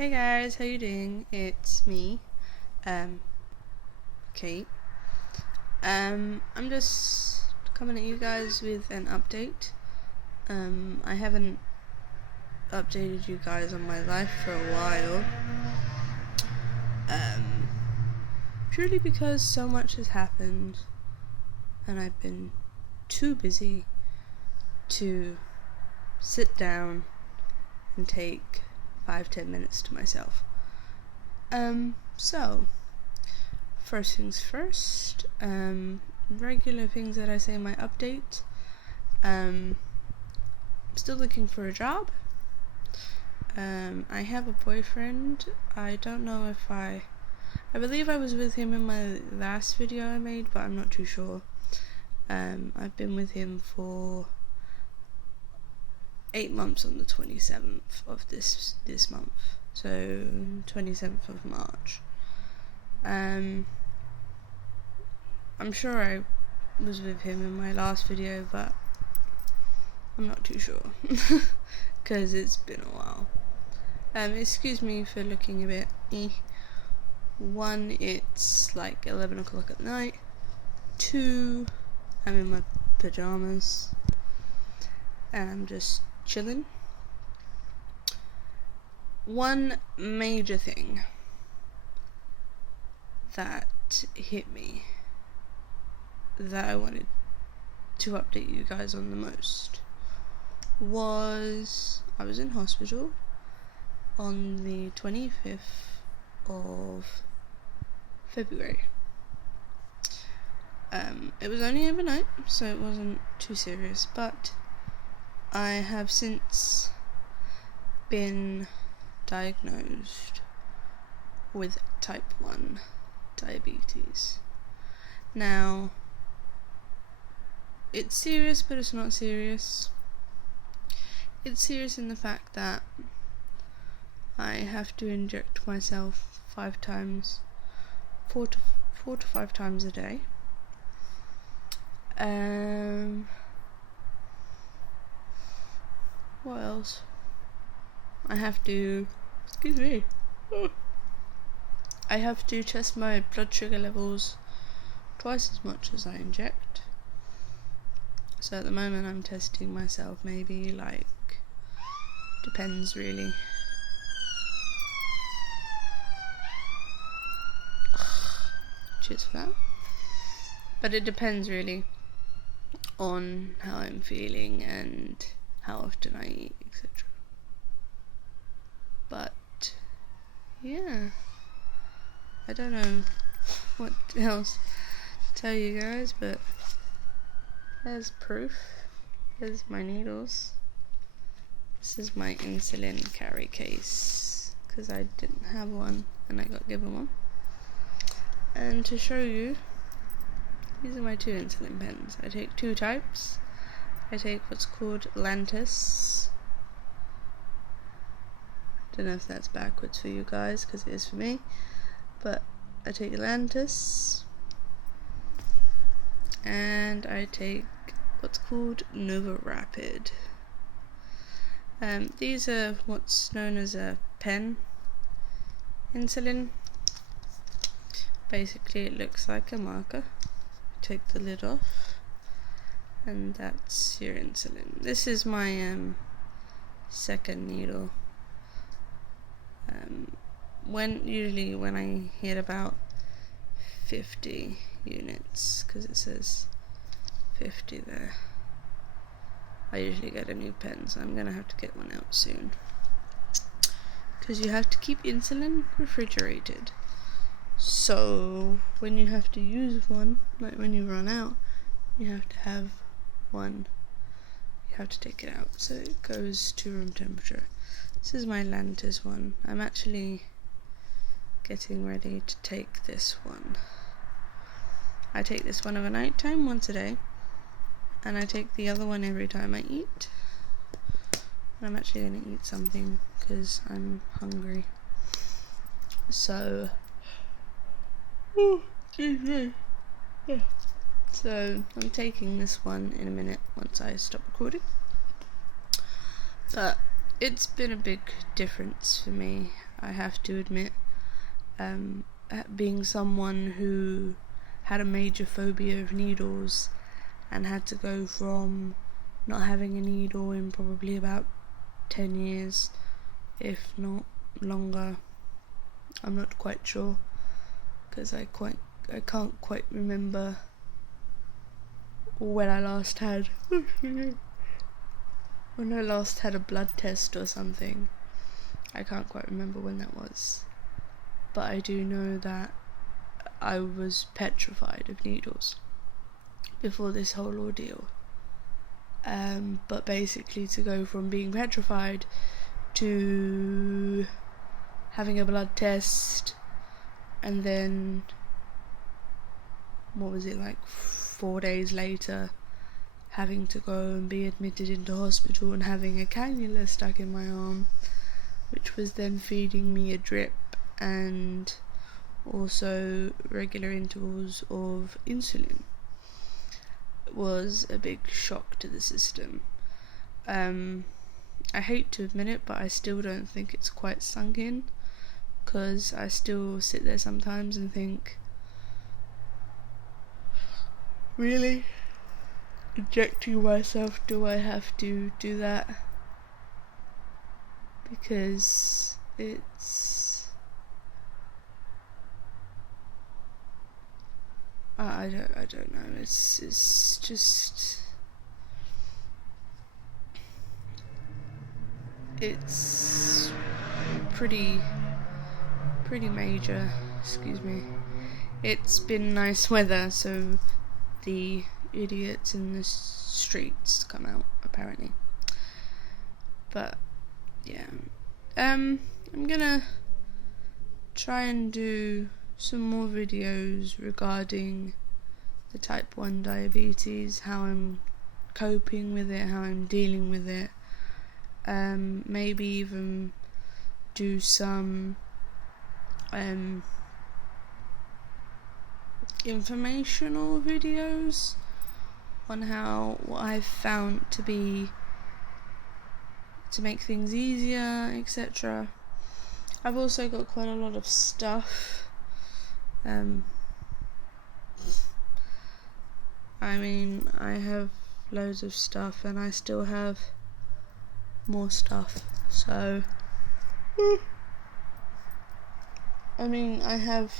Hey guys, how you doing? It's me, Kate. I'm just coming at you guys with an update. I haven't updated you guys on my life for a while. Purely because so much has happened and I've been too busy to sit down and take 5-10 minutes to myself. So first things first, regular things that I say in my update. I'm still looking for a job. I have a boyfriend. I don't know if I believe I was with him in my last video I made, but I'm not too sure. I've been with him for 8 months on the 27th of this month, so 27th of March. I'm sure I was with him in my last video, but I'm not too sure because it's been a while. Excuse me for looking a bit One, it's like 11 o'clock at night. 2, I'm in my pajamas and I'm just chilling. One major thing that hit me that I wanted to update you guys on the most was I was in hospital on the 25th of February. It was only overnight, so it wasn't too serious, but I have since been diagnosed with type 1 diabetes. Now, it's serious, but it's not serious. It's serious in the fact that I have to inject myself 4 to 5 times a day. What else? I have to I have to test my blood sugar levels twice as much as I inject. So at the moment I'm testing myself maybe depends really. Cheers for that. But it depends really on how I'm feeling and how often I eat, etc. But yeah, I don't know what else to tell you guys, but there's proof. There's my needles. This is my insulin carry case because I didn't have one and I got given one. And to show you, these are my 2 insulin pens. I take 2 types. I take what's called Lantus. Don't know if that's backwards for you guys because it is for me, but I take Lantus and I take what's called Nova Rapid. These are what's known as a pen insulin. Basically it looks like a marker. Take the lid off and that's your insulin. This is my second needle. Usually when I hit about 50 units, because it says 50 there, I usually get a new pen, so I'm gonna have to get one out soon because you have to keep insulin refrigerated. So when you have to use one, like when you run out, you have to have one. You have to take it out so it goes to room temperature. This is my Lantus one. I'm actually getting ready to take this one. I take this one over night time once a day, and I take the other one every time I eat. And I'm actually going to eat something because I'm hungry. So So I'm taking this one in a minute once I stop recording. But it's been a big difference for me. I have to admit. Being someone who had a major phobia of needles and had to go from not having a needle in probably about 10 years, if not longer. I'm not quite sure, because I can't quite remember when I last had a blood test or something. I can't quite remember when that was, but I do know that I was petrified of needles before this whole ordeal. But basically, to go from being petrified to having a blood test, and then, what was it, like 4 days later, having to go and be admitted into hospital and having a cannula stuck in my arm, which was then feeding me a drip and also regular intervals of insulin, was a big shock to the system. I hate to admit it, but I still don't think it's quite sunk in, because I still sit there sometimes and think, really? Injecting myself, do I have to do that? Because it's... I don't know, it's just... It's pretty major, excuse me. It's been nice weather, so the idiots in the streets come out, apparently. But, yeah. I'm gonna try and do some more videos regarding the type 1 diabetes, how I'm coping with it, how I'm dealing with it. Maybe even do some informational videos on what I've found to make things easier, etc. I've also got quite a lot of stuff. I mean, I have loads of stuff, and I still have more stuff, so I mean, I have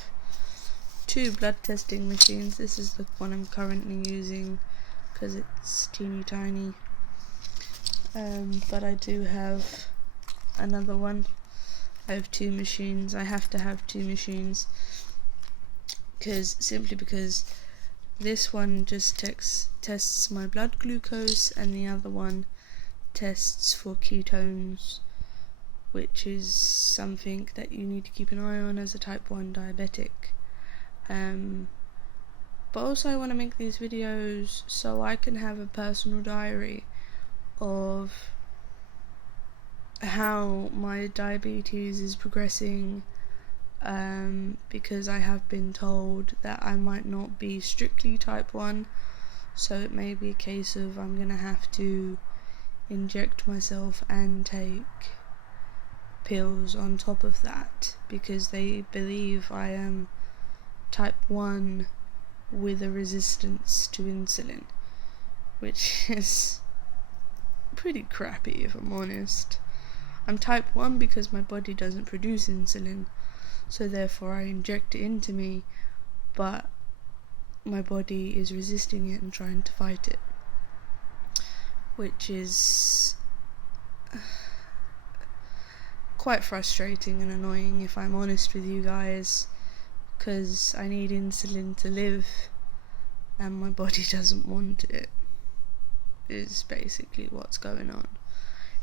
2 blood testing machines. This is the one I'm currently using because it's teeny tiny, but I do have another one. I have 2 machines. I have to have 2 machines simply because this one just tests my blood glucose, and the other one tests for ketones, which is something that you need to keep an eye on as a type 1 diabetic. But also I want to make these videos so I can have a personal diary of how my diabetes is progressing, because I have been told that I might not be strictly type 1, so it may be a case of I'm gonna have to inject myself and take pills on top of that, because they believe I am type 1 with a resistance to insulin, which is pretty crappy, if I'm honest. I'm type 1 because my body doesn't produce insulin, so therefore I inject it into me, but my body is resisting it and trying to fight it, which is quite frustrating and annoying, if I'm honest with you guys, because I need insulin to live and my body doesn't want it, is basically what's going on.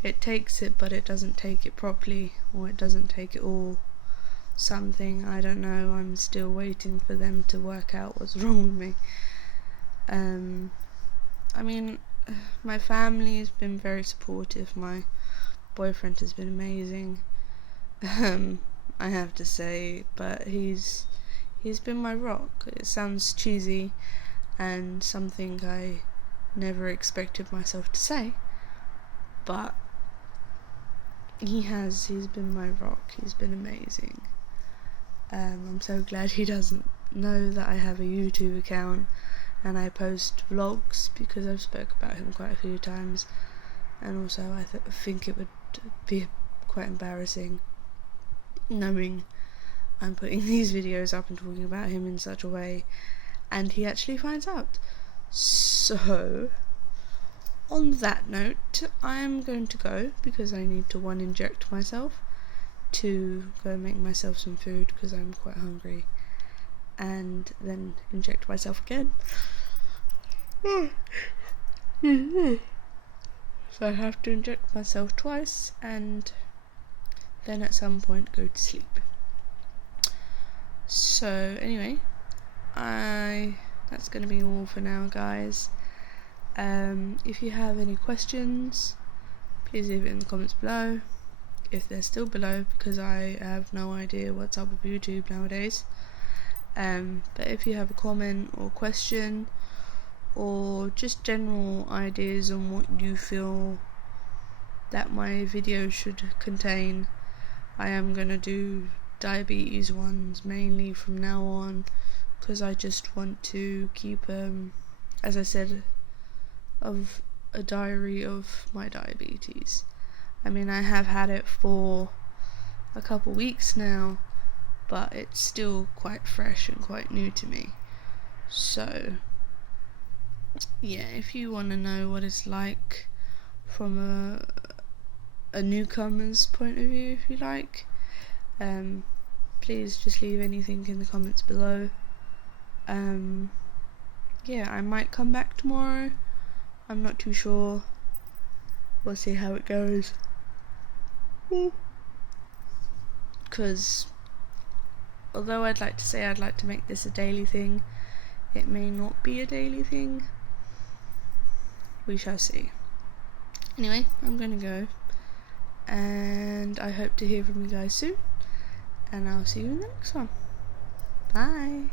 It takes it, but it doesn't take it properly, or it doesn't take it all. Something, I don't know, I'm still waiting for them to work out what's wrong with me. I mean, my family has been very supportive, my boyfriend has been amazing, I have to say, but he's been my rock. It sounds cheesy and something I never expected myself to say, but He's been my rock. He's been amazing. I'm so glad he doesn't know that I have a YouTube account and I post vlogs, because I've spoke about him quite a few times, and also I think it would be quite embarrassing knowing I'm putting these videos up and talking about him in such a way and he actually finds out. So on that note, I'm going to go because I need to inject myself, to go make myself some food because I'm quite hungry, and then inject myself again. So I have to inject myself twice and then at some point go to sleep. So anyway, that's going to be all for now, guys. If you have any questions, please leave it in the comments below, if they're still below, because I have no idea what's up with YouTube nowadays. But if you have a comment or question, or just general ideas on what you feel that my video should contain, I am going to do diabetes ones mainly from now on, because I just want to keep, as I said, of a diary of my diabetes. I mean, I have had it for a couple weeks now, but it's still quite fresh and quite new to me. So yeah, if you want to know what it's like from a newcomer's point of view, if you like, please just leave anything in the comments below. Yeah, I might come back tomorrow, I'm not too sure, we'll see how it goes, because although I'd like to say I'd like to make this a daily thing, it may not be a daily thing. We shall see. Anyway, I'm gonna go, and I hope to hear from you guys soon, and I'll see you in the next one. Bye.